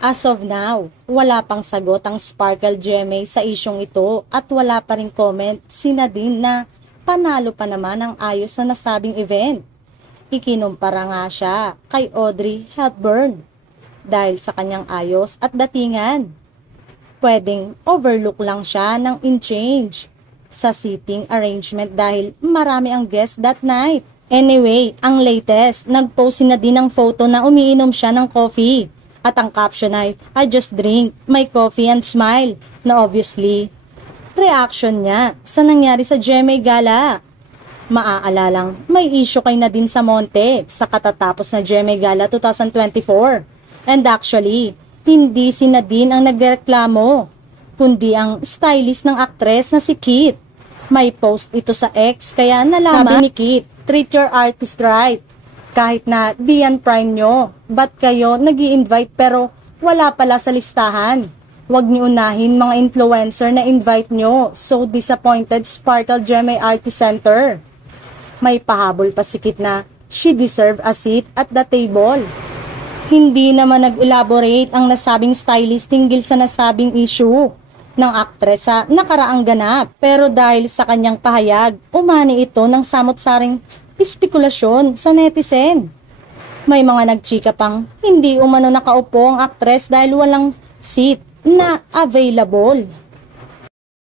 As of now, wala pang sagot ang Sparkle GMA sa isyong ito at wala pa rin comment si Nadine na panalo pa naman ang ayos sa nasabing event. Ikinumpara nga siya kay Audrey Hepburn dahil sa kanyang ayos at datingan. Pwedeng overlook lang siya ng in-change sa seating arrangement dahil marami ang guest that night. Anyway, ang latest, nag-post si Nadine ng photo na umiinom siya ng coffee. At ang caption ay, I just drink my coffee and smile, na obviously, reaction niya sa nangyari sa GMA Gala. Maaalalang may issue kay Nadine sa Monte sa katatapos na GMA Gala 2024. And actually, hindi si Nadine ang nagreklamo, kundi ang stylist ng aktres na si Kit. May post ito sa X kaya nalaman. Sabi ni Kit, treat your artist right. Kahit na di yan prime nyo, ba't kayo nag-i-invite pero wala pala sa listahan? Huwag niyo unahin mga influencer na invite nyo. So disappointed Sparkle GMA Artist Center. May pahabol pa si Kit na she deserve a seat at the table. Hindi naman nag-elaborate ang nasabing stylist hinggil sa nasabing issue ng aktres sa nakaraang ganap. Pero dahil sa kanyang pahayag, umani ito ng samot-saring espekulasyon sa netizen. May mga nagchika pang hindi umano nakaupo ang aktres dahil walang seat na available.